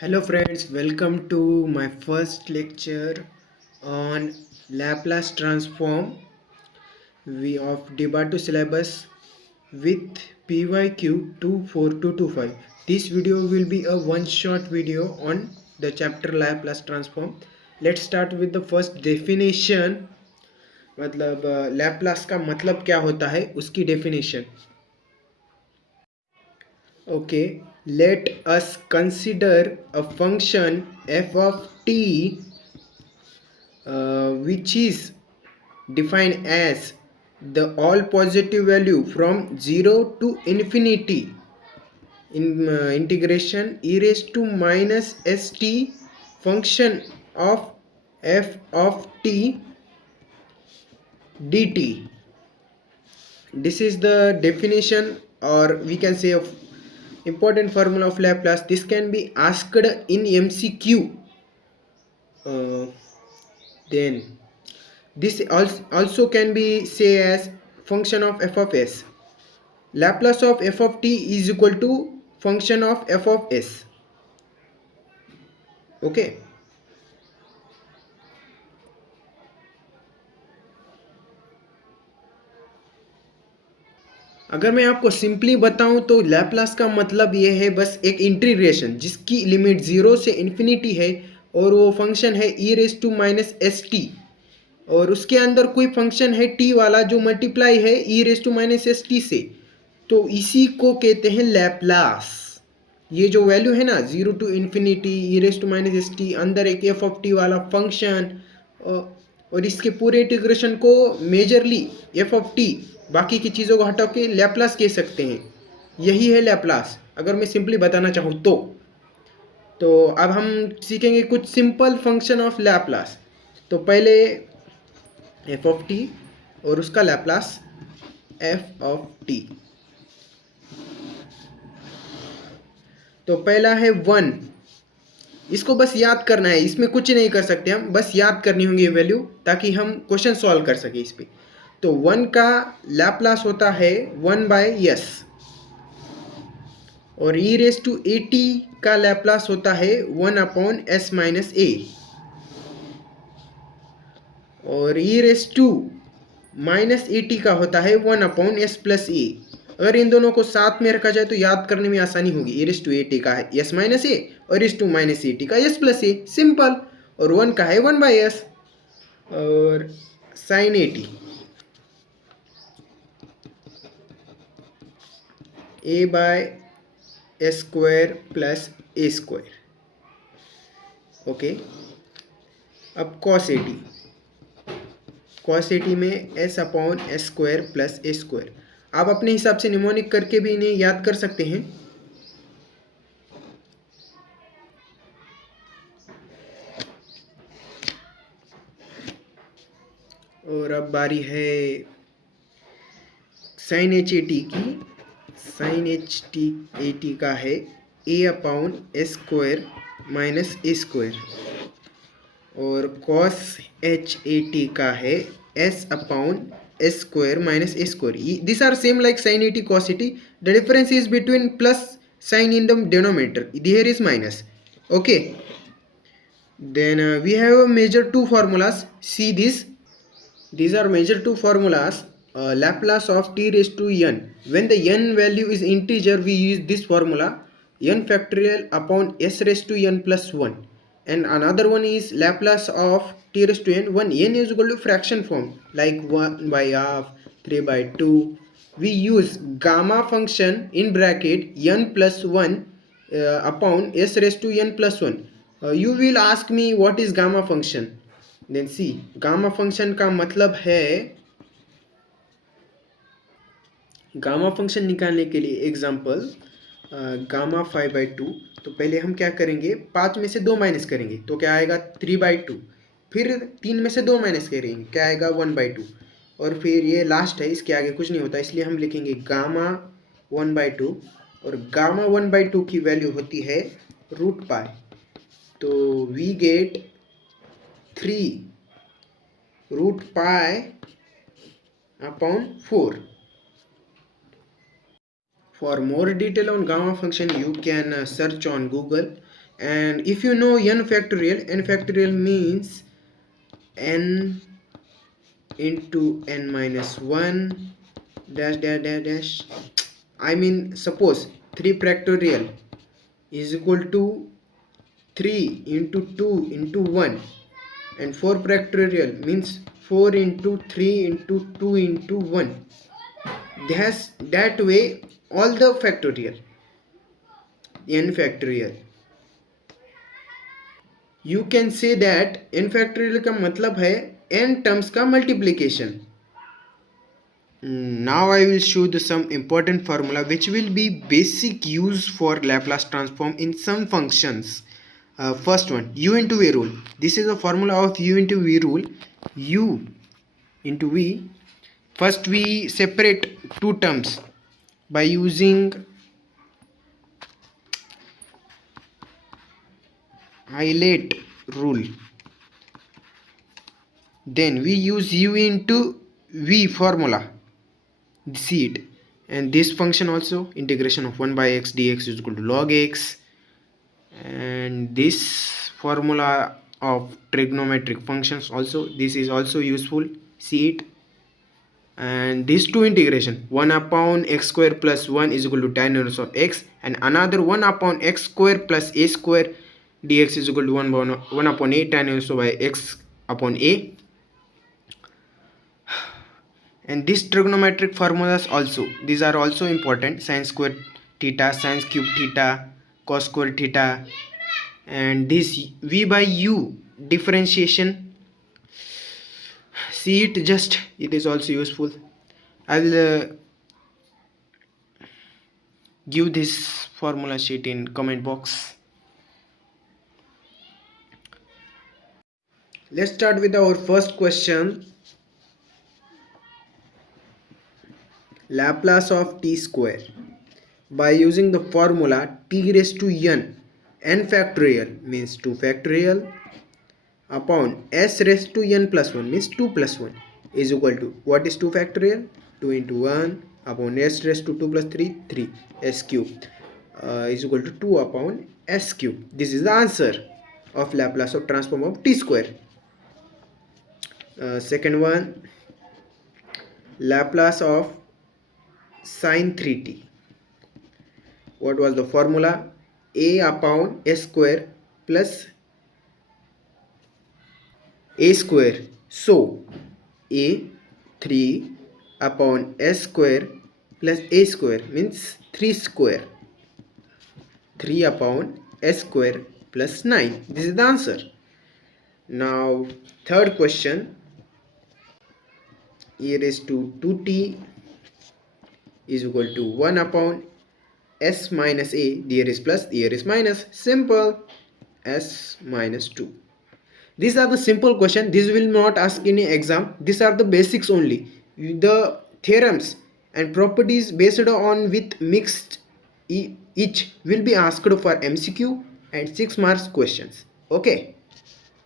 Hello friends, welcome to my first lecture on Laplace transform of Debato syllabus with PYQ 24225. This video will be a one shot video on the chapter Laplace transform. Let's start with the first definition. मतलब Laplace का मतलब क्या होता है उसकी definition. Okay, let us consider a function f of t which is defined as the all positive value from 0 to infinity in integration e raised to minus st function of f of t dt. This is the definition, or we can say of important formula of Laplace. This can be asked in MCQ. Then this also can be say as function of f of s. Laplace of f of t is equal to function of f of s. Okay. अगर मैं आपको simply बताऊं तो Laplace का मतलब ये है बस एक इंटीग्रेशन जिसकी लिमिट 0 से इन्फिनिटी है और वो फंक्शन है e raise to minus s t और उसके अंदर कोई फंक्शन है टी वाला जो मल्टीप्लाई है e raise to minus s t से, तो इसी को कहते हैं लैपलास. ये जो वैल्यू है ना 0 to infinity e raise to minus s t, अंदर एक एफ ऑफ टी वाला फंक्शन और इसके पूरे इंटीग्रेशन को मेजरली एफ ऑफ टी बाकी की चीज़ों को हटा के लैपलास कह सकते हैं. यही है लैपलास अगर मैं सिंपली बताना चाहूँ तो अब हम सीखेंगे कुछ सिंपल फंक्शन ऑफ लैपलास. तो पहले एफ ऑफ टी और उसका लैपलास एफ ऑफ टी. तो पहला है 1. इसको बस याद करना है, इसमें कुछ नहीं कर सकते हम, बस याद करनी होंगी ये वैल्यू ताकि हम क्वेश्चन सॉल्व कर सके इस पे. तो 1 का लैपलास होता है 1/s और e raise to a t का लैपलास होता है 1/s माइनस ए और e raise to minus a t का होता है 1/s प्लस ए. अगर इन दोनों को साथ में रखा जाए तो याद करने में आसानी होगी. e raise to a t का है s माइनस ए और raise to minus a t का s प्लस ए, सिंपल. और 1 का है 1/s और sine a t a by s square plus a square. Okay. अब cos a t, cos a t में s upon s square plus a square. आप अपने हिसाब से निमोनिक करके भी इन्हें याद कर सकते हैं. और अब बारी है साइन एच ए टी की. Sine h t a t का है a upon s square minus a square और कॉस एच ए टी का है s upon s square minus a square. This are same like sin a t cos a t. The difference is between plus sign in the denominator. Here is minus. Okay. Then we have a major two formulas. See this. These are major two formulas. Laplace of t raised to n. When the n value is integer, we use this formula n factorial upon s raised to n plus 1. And another one is Laplace of t raised to n when n is equal to fraction form like 1/2, 3/2. We use gamma function in bracket n plus 1 upon s raised to n plus 1. You will ask me what is gamma function. Then see, gamma function का मतलब है, gamma function निकालने के लिए example gamma 5/2. तो पहले हम क्या करेंगे, 5 में से 2 माइनस करेंगे तो क्या आएगा 3/2. फिर 3 में से 2 माइनस करेंगे क्या आएगा 1/2 और फिर ये लास्ट है, इसके आगे कुछ नहीं होता इसलिए हम लिखेंगे गामा 1/2 और गामा 1/2 की वैल्यू होती है रूट पाई. तो we get 3 root pi upon 4. For more detail on gamma function, you can search on Google. And if you know n factorial means n into n minus 1 dash dash dash dash. I mean, suppose 3 factorial is equal to 3 into 2 into 1, and 4 factorial means 4 into 3 into 2 into 1. That way all the factorial n factorial. You can say that n factorial का मतलब है n terms का multiplication. Now I will show you some important formula which will be basic use for Laplace transform in some functions. First one, u into v rule. This is a formula of u into v rule. U into v. First we separate two terms by using highlight rule. Then we use u into v formula. See it. And this function also, integration of 1 by x dx is equal to log x. And this formula of trigonometric functions also, this is also useful. See it. And these two integration, 1 upon x square plus 1 is equal to tan inverse of x, and another 1 upon x square plus a square dx is equal to 1 upon a tan inverse by x upon a. And these trigonometric formulas also, these are also important. Sin square theta, sin cube theta, cos square theta, and this v by u differentiation. See it, just it is also useful. I will give this formula sheet in comment box. Let's start with our first question. Laplace of t square by using the formula t raised to n factorial means 2 factorial upon s raised to n plus 1 means 2 plus 1 is equal to, what is 2 factorial? 2 into 1 upon s raised to 2 plus 3, 3 s cube is equal to 2 upon s cube. This is the answer of Laplace of transform of t square. Second one, Laplace of sin 3t. What was the formula? A upon s square plus a square. So a 3 upon s square plus a square means 3 square. 3 upon s square plus 9. This is the answer. Now third question, e raised to 2t is equal to 1 upon s minus a, there is plus, there is minus. Simple. S minus 2. These are the simple question. This will not ask in exam. These are the basics only. The theorems and properties based on with mixed each will be asked for MCQ and 6 marks questions. Okay.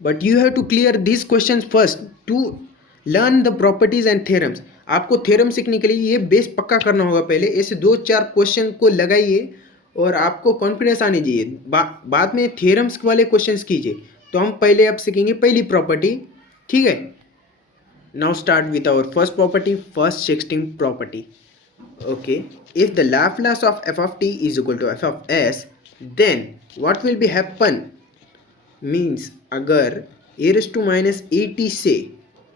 But you have to clear these questions first to learn the properties and theorems. आपको theorem सीखने के लिए ये base पक्का करना होगा पहले. ऐसे 2-4 क्वेश्चन को लगाइए और आपको कॉन्फिडेंस आने चाहिए. बाद में थ्योरम्स वाले क्वेश्चंस कीजिए. तो हम पहले अब सीखेंगे पहली प्रॉपर्टी. ठीक है. Now start with our first property, first shifting property. Okay, if the Laplace of f of t is equal to f of s, then what will be happen means, अगर a raise to minus a t से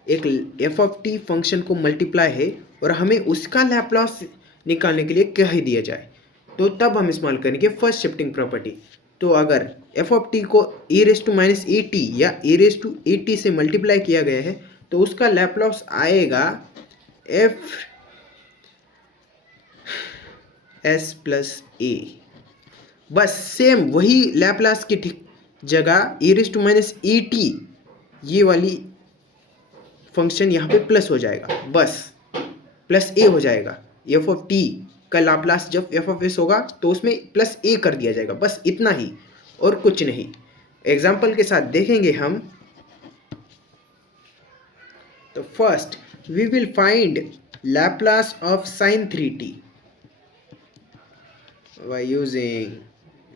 एक f of t function को multiply है और हमें उसका Laplace निकालने के लिए कह दिया जाए, तो तब हम इस्तेमाल करेंगे फर्स्ट शिफ्टिंग प्रॉपर्टी. तो अगर एफ ऑफ टी को a raise to minus a t या a raise to a t से मल्टीप्लाई किया गया है तो उसका लैप्लास आएगा एफ एस प्लस ए. बस सेम वही लैप्लास की ठीक जगह a raise to minus a t ये वाली फंक्शन यहाँ पे प्लस हो जाएगा, बस प्लस ए हो जाएगा. एफ ऑफ टी का लाप्लास जब एफ ऑफ एस होगा तो उसमें प्लस ए कर दिया जाएगा, बस इतना ही और कुछ नहीं. एग्जाम्पल के साथ देखेंगे हम. तो first we will find Laplace of sine 3t by using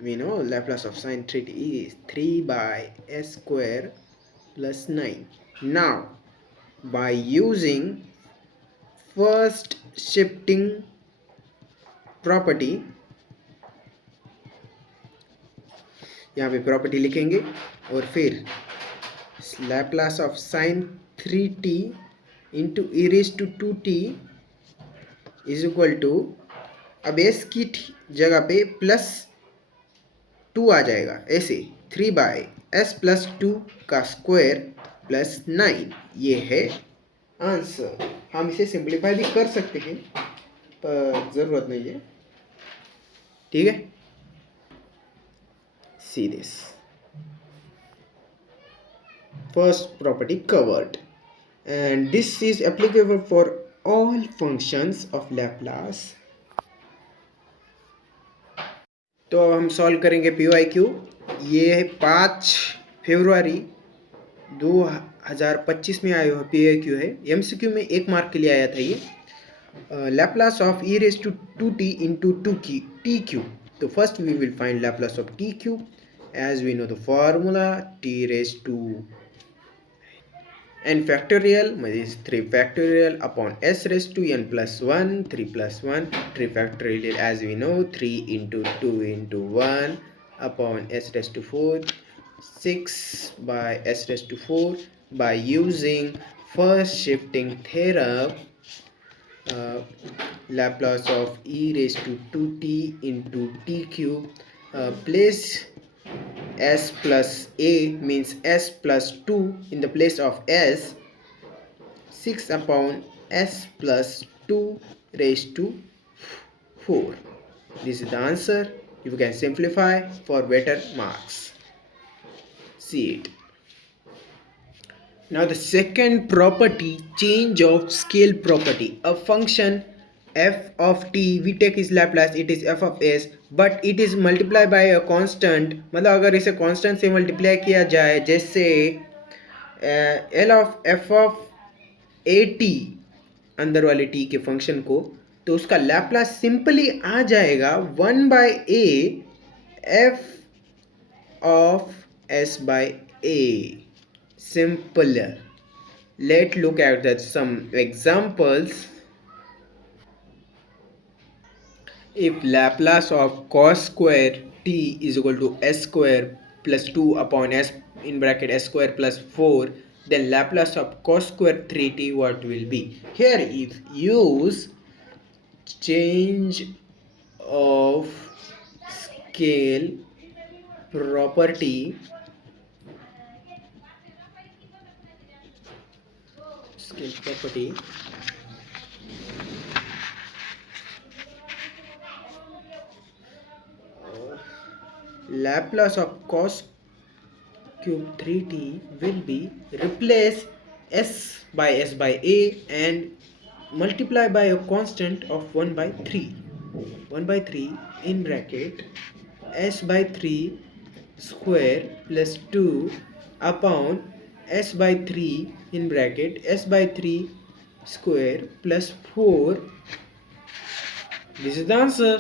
we know Laplace of sin 3t is 3 by s square plus 9. Now by using first shifting property, यहाँ पे प्रॉपर्टी लिखेंगे और फिर Laplace of sine 3t into e raise to 2t is equal to, अब s की जगह पे plus 2 आ जाएगा, ऐसे 3 बाय एस प्लस 2 का स्क्वायर प्लस 9. ये है आंसर. हम इसे सिंप्लीफाई भी कर सकते हैं पर ज़रूरत नहीं है. ठीक है, see this first property covered, and this is applicable for all functions of Laplace. तो अब हम सॉल्व करेंगे PYQ. ये है 5 फरवरी 2025 में आया हुआ PYQ है. MCQ में 1 मार्क के लिए आया था ये. Laplace of e raised to 2t into 2tq. So first we will find Laplace of tq. As we know the formula, t raised to n factorial is 3 factorial upon s raised to n plus 1, 3 plus 1, 3 factorial as we know, 3 into 2 into 1 upon s raised to 4, 6 by s raised to 4. By using first shifting theorem, Laplace of e raised to 2t into t cube, place s plus a means s plus 2 in the place of s, 6 upon s plus 2 raised to 4. This is the answer. You can simplify for better marks. See it. Now the second property, change of scale property. A function f of t we take is Laplace, it is f of s, but it is multiplied by a constant. मतलब अगर इसे constant से multiply किया जाए, जैसे l of f of at अंदर वाले t के फंक्शन को, तो उसका Laplace सिंपली आ जाएगा 1 by a f of s by a. Simpler. Let's look at some examples. If Laplace of cos square t is equal to s square plus 2 upon s in bracket s square plus 4, then Laplace of cos square 3t what will be? Here if use change of scale property, Laplace of cos cube 3t will be replace s by a and multiply by a constant of 1 by 3. 1 by 3 in bracket s by 3 square plus 2 upon s by 3 in bracket s by 3 square plus 4. This is the answer.